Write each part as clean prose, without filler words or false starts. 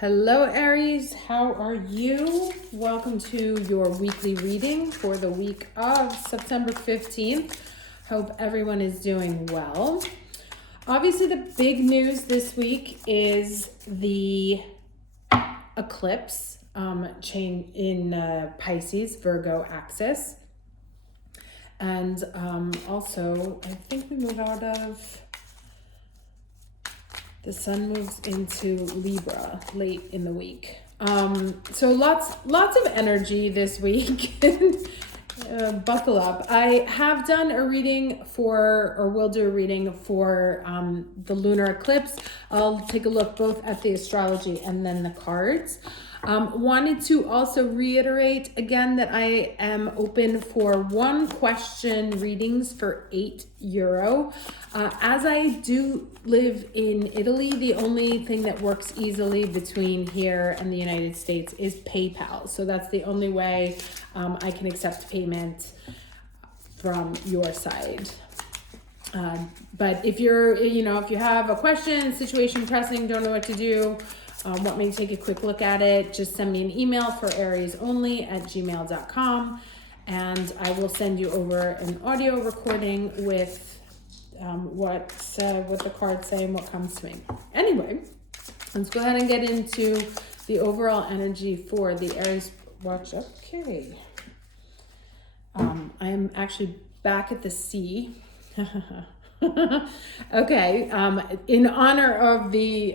Hello, Aries. How are you? Welcome to your weekly reading for the week of September 15th. Hope everyone is doing well. Obviously, the big news this week is the eclipse chain in Pisces, Virgo axis. And also, I think we move out of... The sun moves into Libra late in the week. So lots of energy this week. Buckle up. I have done a reading will do a reading for the lunar eclipse. I'll take a look both at the astrology and then the cards. Wanted to also reiterate again that I am open for 1 question readings for €8. As I do live in Italy, the only thing that works easily between here and the United States is PayPal. So that's the only way I can accept payment from your side. But if if you have a question, situation pressing, don't know what to do, want me to take a quick look at it, just send me an email forariesonly@gmail.com, and I will send you over an audio recording with what the cards say and what comes to me. Anyway, let's go ahead and get into the overall energy for the Aries watch. Okay. I am actually back at the sea. Okay, in honor of the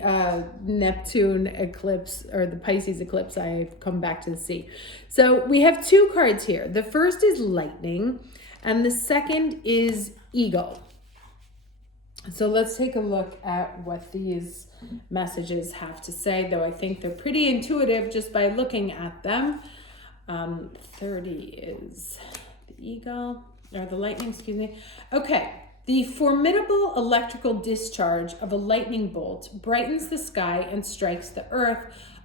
Neptune eclipse, or the Pisces eclipse, I've come back to the sea. So we have 2 cards here. The first is lightning, and the second is eagle. So let's take a look at what these messages have to say, though I think they're pretty intuitive just by looking at them. 30 is the eagle, or the lightning, excuse me. Okay. The formidable electrical discharge of a lightning bolt brightens the sky and strikes the earth,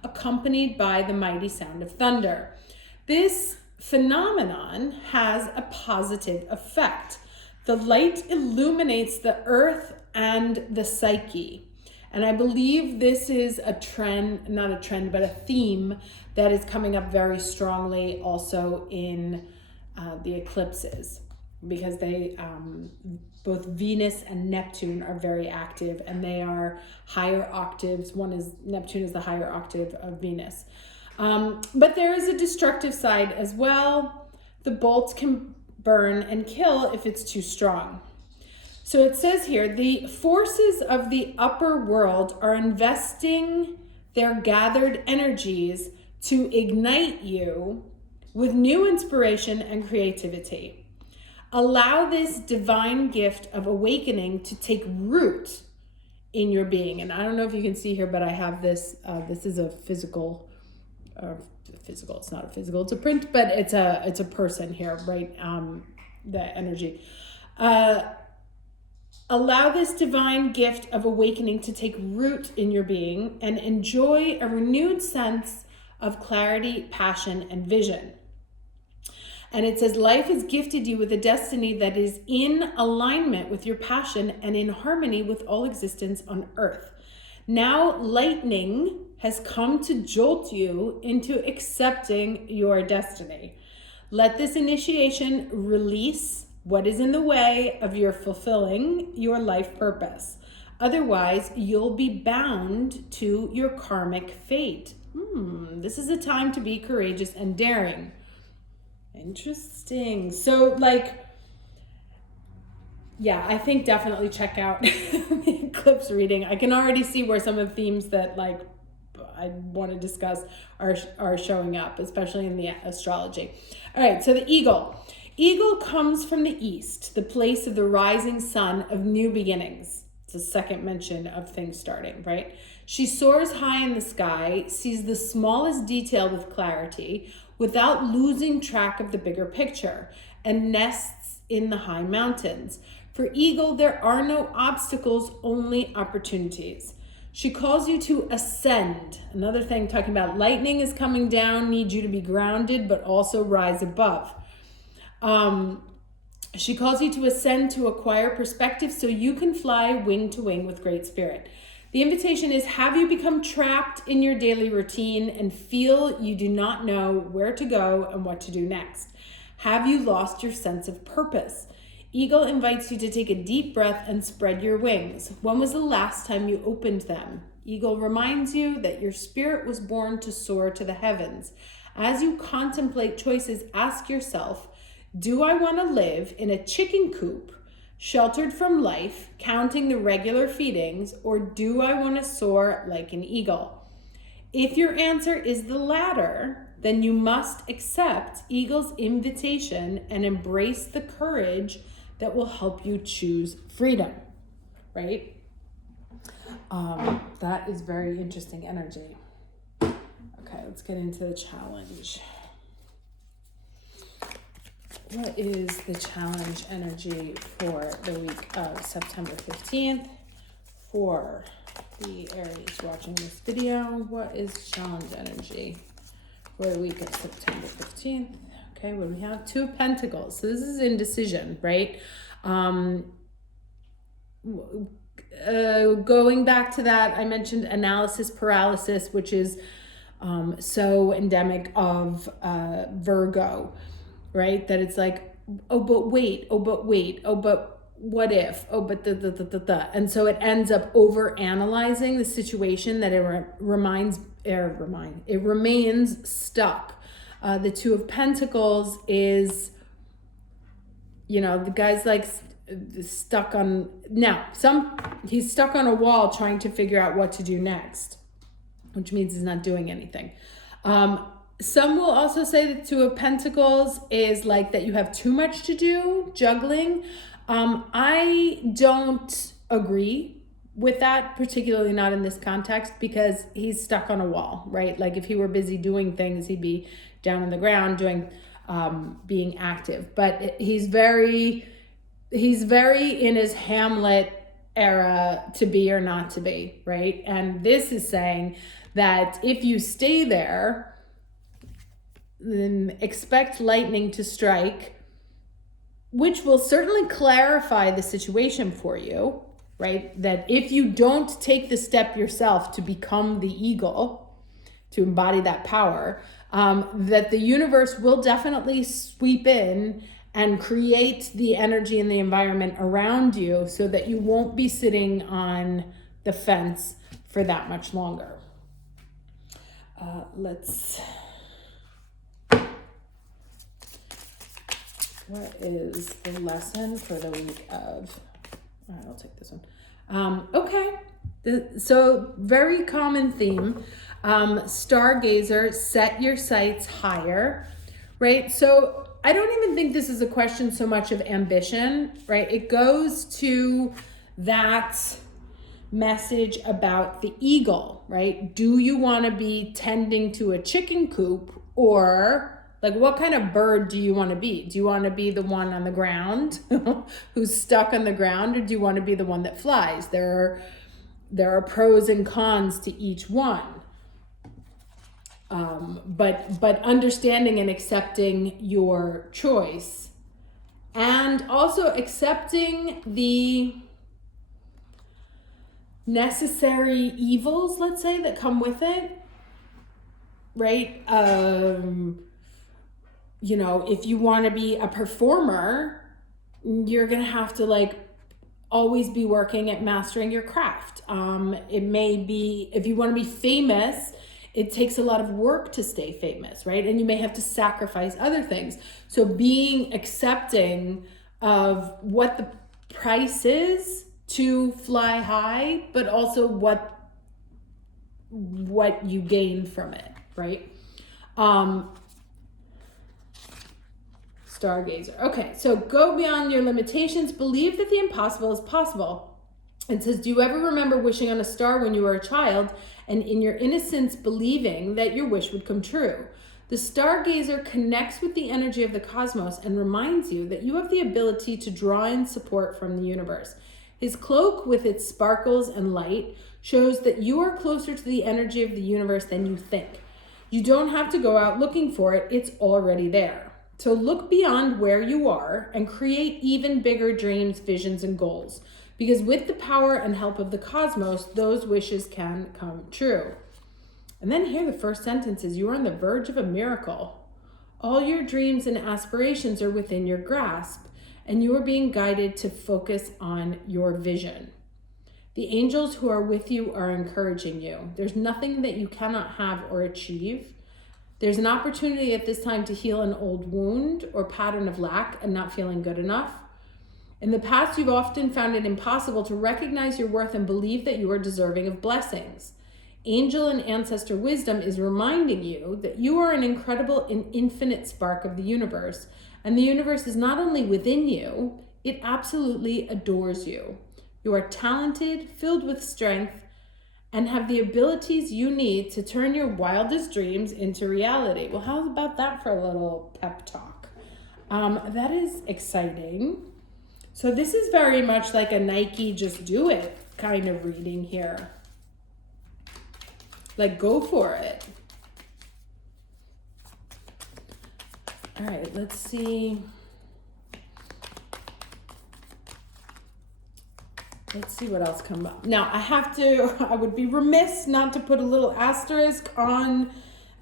accompanied by the mighty sound of thunder. This phenomenon has a positive effect. The light illuminates the earth and the psyche. And I believe this is a trend, not a trend, but a theme that is coming up very strongly also in the eclipses, because they both Venus and Neptune are very active, and they are higher octaves. Neptune is the higher octave of Venus. But there is a destructive side as well. The bolts can burn and kill if it's too strong. So it says here, the forces of the upper world are investing their gathered energies to ignite you with new inspiration and creativity. Allow this divine gift of awakening to take root in your being. And I don't know if you can see here, but I have this. This is a physical. It's not a physical. It's a print, but it's a person here, right? The energy. Allow this divine gift of awakening to take root in your being and enjoy a renewed sense of clarity, passion, and vision. And it says, life has gifted you with a destiny that is in alignment with your passion and in harmony with all existence on earth. Now, lightning has come to jolt you into accepting your destiny. Let this initiation release what is in the way of your fulfilling your life purpose. Otherwise, you'll be bound to your karmic fate. This is a time to be courageous and daring. Interesting. So, I think definitely check out the eclipse reading. I can already see where some of the themes that I want to discuss are showing up, especially in the astrology. All right, so the eagle. Eagle comes from the east, the place of the rising sun of new beginnings. It's the second mention of things starting, right? She soars high in the sky, sees the smallest detail with clarity, without losing track of the bigger picture, and nests in the high mountains. For eagle, there are no obstacles, only opportunities. She calls you to ascend. Another thing talking about lightning is coming down, needs you to be grounded, but also rise above. She calls you to ascend to acquire perspective so you can fly wing to wing with great spirit. The invitation is, have you become trapped in your daily routine and feel you do not know where to go and what to do next? Have you lost your sense of purpose? Eagle invites you to take a deep breath and spread your wings. When was the last time you opened them? Eagle reminds you that your spirit was born to soar to the heavens. As you contemplate choices, ask yourself, do I want to live in a chicken coop, sheltered from life, counting the regular feedings, or do I want to soar like an eagle? If your answer is the latter, then you must accept Eagle's invitation and embrace the courage that will help you choose freedom, right? That is very interesting energy. Okay, let's get into the challenge. What is the challenge energy for the week of September 15th for the Aries watching this video? What is challenge energy for the week of September 15th? Okay, what do we have? Two of Pentacles. So this is indecision, right? Going back to that, I mentioned analysis paralysis, which is so endemic of Virgo, right? That it's like, oh, but wait, oh, but wait, oh, but what if, oh, but the. And so it ends up over analyzing the situation that it remains stuck. The Two of Pentacles is, the guy's like stuck on, he's stuck on a wall trying to figure out what to do next, which means he's not doing anything. Some will also say the Two of Pentacles is like that you have too much to do, juggling. I don't agree with that, particularly not in this context, because he's stuck on a wall, right? Like if he were busy doing things, he'd be down on the ground being active. But he's very in his Hamlet era, to be or not to be, right? And this is saying that if you stay there, then expect lightning to strike, which will certainly clarify the situation for you, right? That if you don't take the step yourself to become the eagle, to embody that power, that the universe will definitely sweep in and create the energy and the environment around you so that you won't be sitting on the fence for that much longer. What is the lesson for the week of, I'll take this one. Okay. So very common theme, stargazer, set your sights higher, right? So I don't even think this is a question so much of ambition, right? It goes to that message about the eagle, right? Do you want to be tending to a chicken coop, or like what kind of bird do you want to be? Do you want to be the one on the ground who's stuck on the ground, or do you want to be the one that flies? There are pros and cons to each one. But understanding and accepting your choice, and also accepting the necessary evils, let's say, that come with it, right? If you want to be a performer, you're going to have to always be working at mastering your craft. It may be, if you want to be famous, it takes a lot of work to stay famous, right? And you may have to sacrifice other things. So being accepting of what the price is to fly high, but also what you gain from it, right? Stargazer. Okay, so go beyond your limitations. Believe that the impossible is possible. It says, do you ever remember wishing on a star when you were a child and in your innocence believing that your wish would come true? The stargazer connects with the energy of the cosmos and reminds you that you have the ability to draw in support from the universe. His cloak with its sparkles and light shows that you are closer to the energy of the universe than you think. You don't have to go out looking for it. It's already there. So look beyond where you are and create even bigger dreams, visions, and goals, because with the power and help of the cosmos, those wishes can come true. And then here the first sentence is, you are on the verge of a miracle. All your dreams and aspirations are within your grasp, and you are being guided to focus on your vision. The angels who are with you are encouraging you. There's nothing that you cannot have or achieve. There's an opportunity at this time to heal an old wound or pattern of lack and not feeling good enough. In the past, you've often found it impossible to recognize your worth and believe that you are deserving of blessings. Angel and ancestor wisdom is reminding you that you are an incredible and infinite spark of the universe, and the universe is not only within you, it absolutely adores you. You are talented, filled with strength, and have the abilities you need to turn your wildest dreams into reality. Well, how about that for a little pep talk? That is exciting. So this is very much like a Nike just do it kind of reading here. Like, go for it. All right, let's see. Let's see what else comes up. Now, I would be remiss not to put a little asterisk on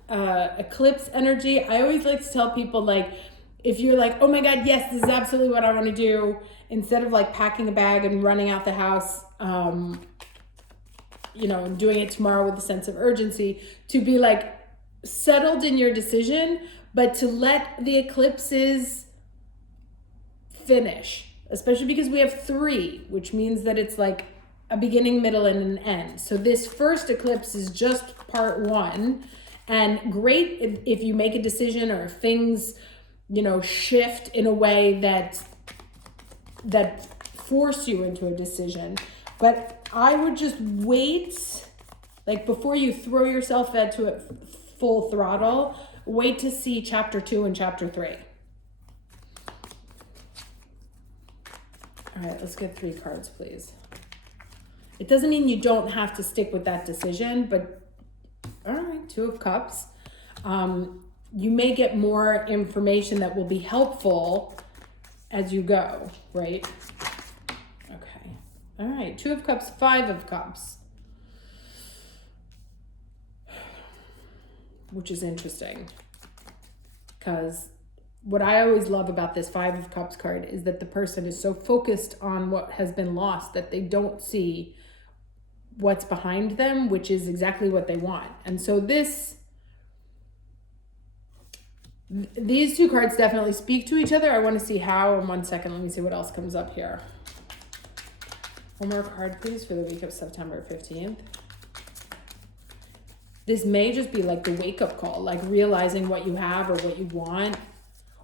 eclipse energy. I always like to tell people, like, if you're like, oh my God, yes, this is absolutely what I want to do, instead of like packing a bag and running out the house, and doing it tomorrow with a sense of urgency, to be like settled in your decision, but to let the eclipses finish. Especially because we have 3, which means that it's like a beginning, middle, and an end. So this first eclipse is just part 1. And great if you make a decision or if things, shift in a way that force you into a decision. But I would just wait, like before you throw yourself into it full throttle, wait to see chapter 2 and chapter 3. All right, let's get 3 cards, please. It doesn't mean you don't have to stick with that decision, but all right, 2 of Cups. You may get more information that will be helpful as you go, right? Okay. All right, 2 of Cups, 5 of Cups. Which is interesting, because what I always love about this 5 of Cups card is that the person is so focused on what has been lost that they don't see what's behind them, which is exactly what they want. And so these 2 cards definitely speak to each other. I want to see how in 1 second. Let me see what else comes up here. One more card, please, for the week of September 15th. This may just be like the wake-up call, like realizing what you have or what you want,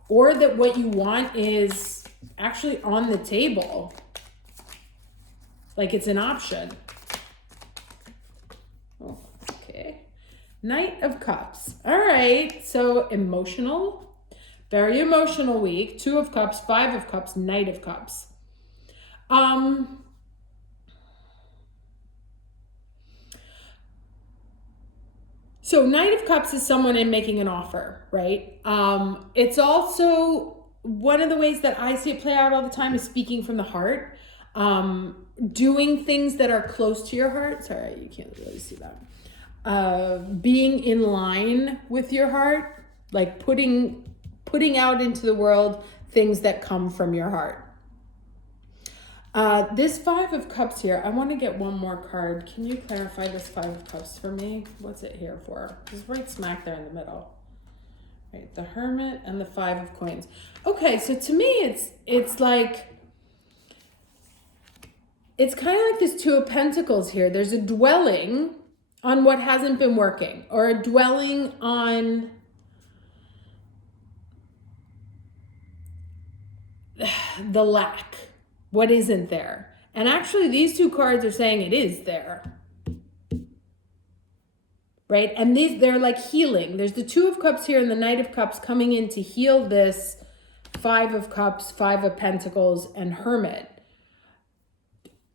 or that what you want is actually on the table. Like it's an option. Oh, okay. Knight of Cups. All right. So emotional, very emotional week. 2 of Cups, 5 of Cups, Knight of Cups. So Knight of Cups is someone in making an offer, right? It's also one of the ways that I see it play out all the time is speaking from the heart, doing things that are close to your heart. Sorry, you can't really see that. Being in line with your heart, like putting out into the world things that come from your heart. This 5 of Cups here, I want to get one more card. Can you clarify this 5 of Cups for me? What's it here for? It's right smack there in the middle. Right, the Hermit and the 5 of Coins. Okay, so to me, it's like, it's kind of like this 2 of Pentacles here. There's a dwelling on what hasn't been working, or a dwelling on the lack. What isn't there? And actually, these 2 cards are saying it is there. Right? And they're like healing. There's the 2 of Cups here and the Knight of Cups coming in to heal this 5 of Cups, 5 of Pentacles, and Hermit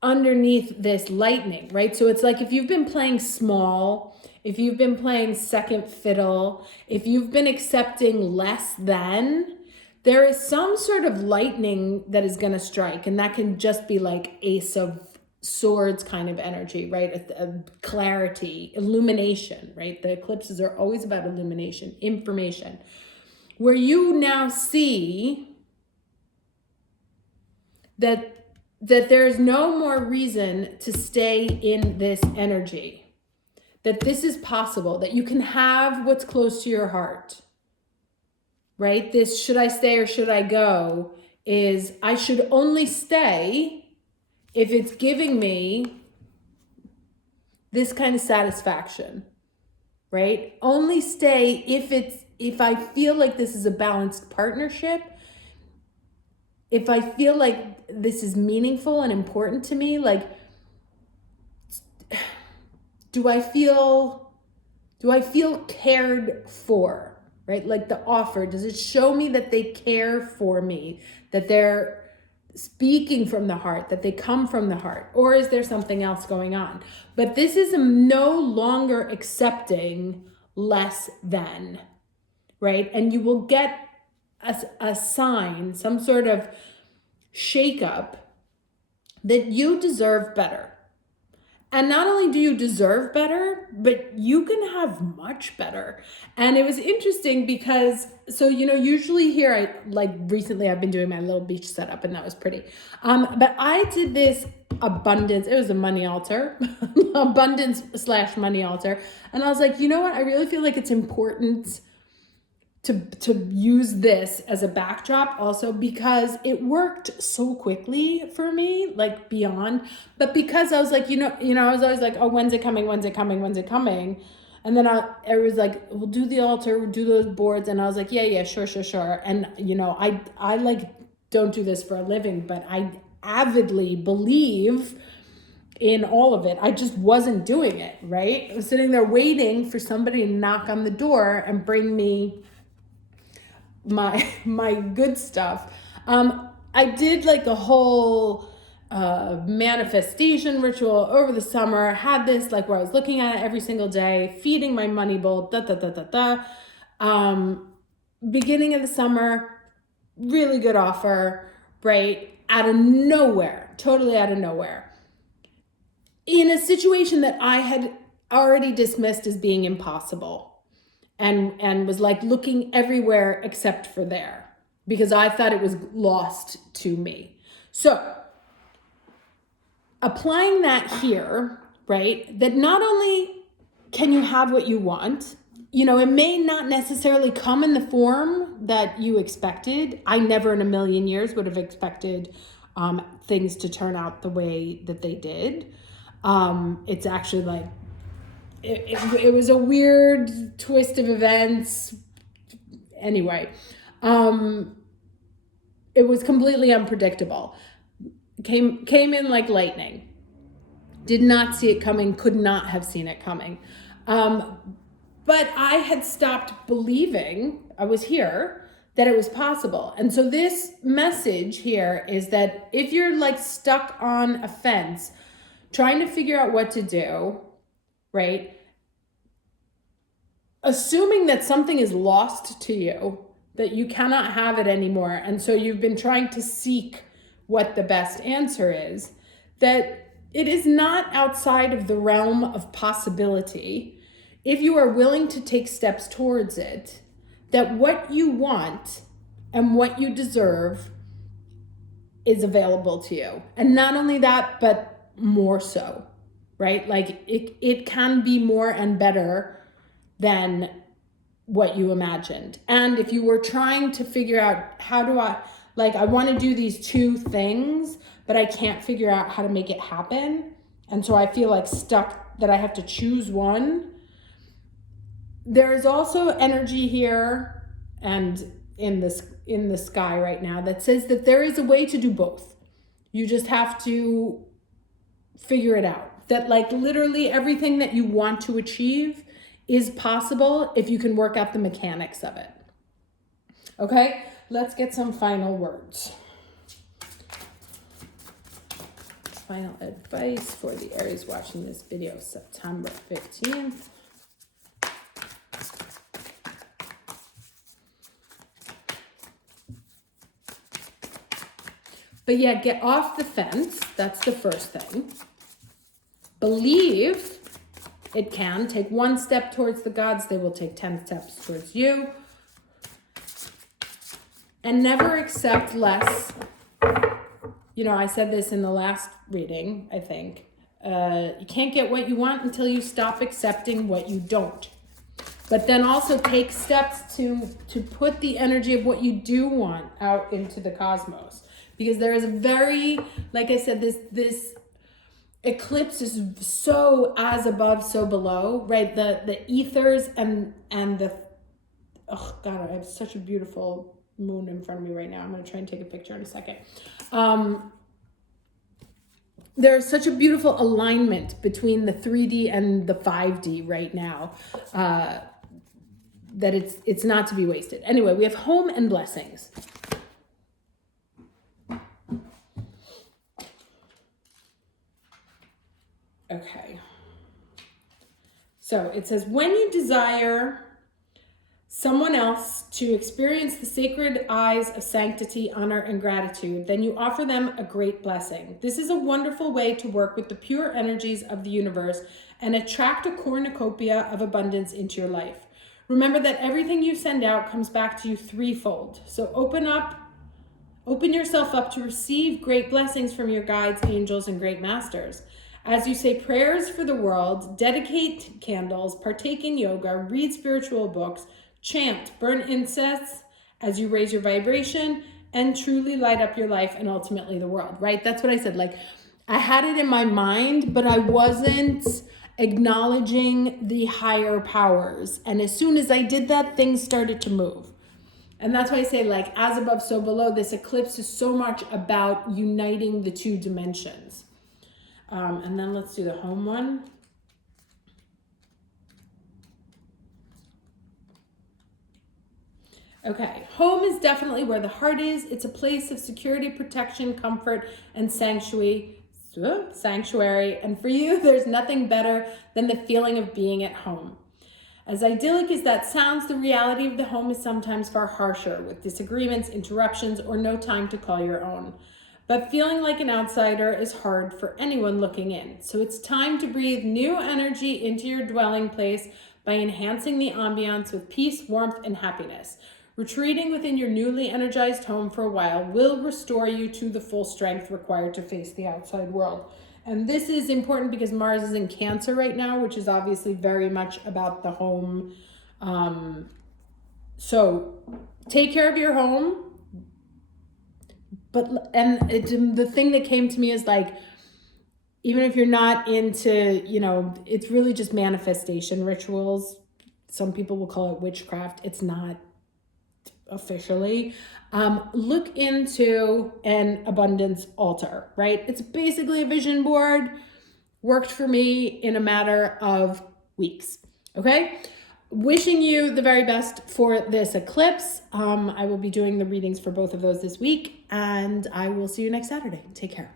underneath this lightning, right? So it's like if you've been playing small, if you've been playing second fiddle, if you've been accepting less than, there is some sort of lightning that is going to strike, and that can just be like Ace of Swords kind of energy, right? A clarity, illumination, right? The eclipses are always about illumination, information, where you now see that there's no more reason to stay in this energy, that this is possible, that you can have what's close to your heart, right? This should I stay or should I go is I should only stay if it's giving me this kind of satisfaction, right? Only stay if I feel like this is a balanced partnership, if I feel like this is meaningful and important to me. Like, do I feel cared for, right? Like the offer, does it show me that they care for me, that they're speaking from the heart, that they come from the heart, or is there something else going on? But this is no longer accepting less than, right? And you will get a sign, some sort of shakeup, that you deserve better. And not only do you deserve better, but you can have much better. And it was interesting because, so, usually here, recently I've been doing my little beach setup, and that was pretty. But I did this abundance, it was a money altar, abundance/money altar. And I was like, you know what? I really feel like it's important to use this as a backdrop also, because it worked so quickly for me, like beyond, but because I was like, I was always like, oh, when's it coming? And then I was like, we'll do the altar, we'll do those boards. And I was like, yeah, sure. And I like don't do this for a living, but I avidly believe in all of it. I just wasn't doing it, right? I was sitting there waiting for somebody to knock on the door and bring me my good stuff. I did like a whole manifestation ritual over the summer. Had this like where I was looking at it every single day, feeding my money bowl, beginning of the summer, really good offer, right? Out of nowhere, totally out of nowhere. In a situation that I had already dismissed as being impossible. And was like looking everywhere except for there, because I thought it was lost to me. So applying that here, right, that not only can you have what you want, it may not necessarily come in the form that you expected. I never in a million years would have expected things to turn out the way that they did. It's actually like, it was a weird twist of events. Anyway, it was completely unpredictable. Came in like lightning. Did not see it coming, could not have seen it coming. But I had stopped believing, I was here, that it was possible. And so this message here is that if you're like stuck on a fence, trying to figure out what to do, right? Assuming that something is lost to you, that you cannot have it anymore, and so you've been trying to seek what the best answer is, that it is not outside of the realm of possibility, if you are willing to take steps towards it, that what you want and what you deserve is available to you. And not only that, but more so, right? Like it can be more and better than what you imagined. And if you were trying to figure out how do I want to do these two things, but I can't figure out how to make it happen, and so I feel like stuck that I have to choose one. There is also energy here and in the sky right now that says that there is a way to do both. You just have to figure it out. That like literally everything that you want to achieve is possible if you can work out the mechanics of it. Okay, let's get some final words. Final advice for the Aries watching this video September 15th. But yeah, get off the fence. That's the first thing. Believe it can. Take one step towards the gods. They will take 10 steps towards you. And never accept less. You know, I said this in the last reading, I think. You can't get what you want until you stop accepting what you don't. But then also take steps to put the energy of what you do want out into the cosmos. Because there is a very, like I said, this eclipse is so as above, so below, right? The ethers and the, oh God, I have such a beautiful moon in front of me right now. I'm going to try and take a picture in a second. There's such a beautiful alignment between the 3D and the 5D right now, that it's not to be wasted. Anyway, we have home and blessings. Okay. So it says, when you desire someone else to experience the sacred eyes of sanctity, honor, and gratitude, then you offer them a great blessing. This is a wonderful way to work with the pure energies of the universe and attract a cornucopia of abundance into your life. Remember that everything you send out comes back to you threefold. So open yourself up to receive great blessings from your guides, angels, and great masters. As you say prayers for the world, dedicate candles, partake in yoga, read spiritual books, chant, burn incense as you raise your vibration, and truly light up your life and ultimately the world, right? That's what I said. Like, I had it in my mind, but I wasn't acknowledging the higher powers. And as soon as I did that, things started to move. And that's why I say, like, as above, so below. This eclipse is so much about uniting the two dimensions. And then let's do the home one. Okay, home is definitely where the heart is. It's a place of security, protection, comfort, and sanctuary. And for you, there's nothing better than the feeling of being at home. As idyllic as that sounds, the reality of the home is sometimes far harsher, with disagreements, interruptions, or no time to call your own. But feeling like an outsider is hard for anyone looking in. So it's time to breathe new energy into your dwelling place by enhancing the ambiance with peace, warmth, and happiness. Retreating within your newly energized home for a while will restore you to the full strength required to face the outside world. And this is important because Mars is in Cancer right now, which is obviously very much about the home. So take care of your home. The thing that came to me is, like, even if you're not into, it's really just manifestation rituals. Some people will call it witchcraft. It's not officially. Look into an abundance altar, right? It's basically a vision board. Worked for me in a matter of weeks. Okay? Wishing you the very best for this eclipse. I will be doing the readings for both of those this week, and I will see you next Saturday. Take care.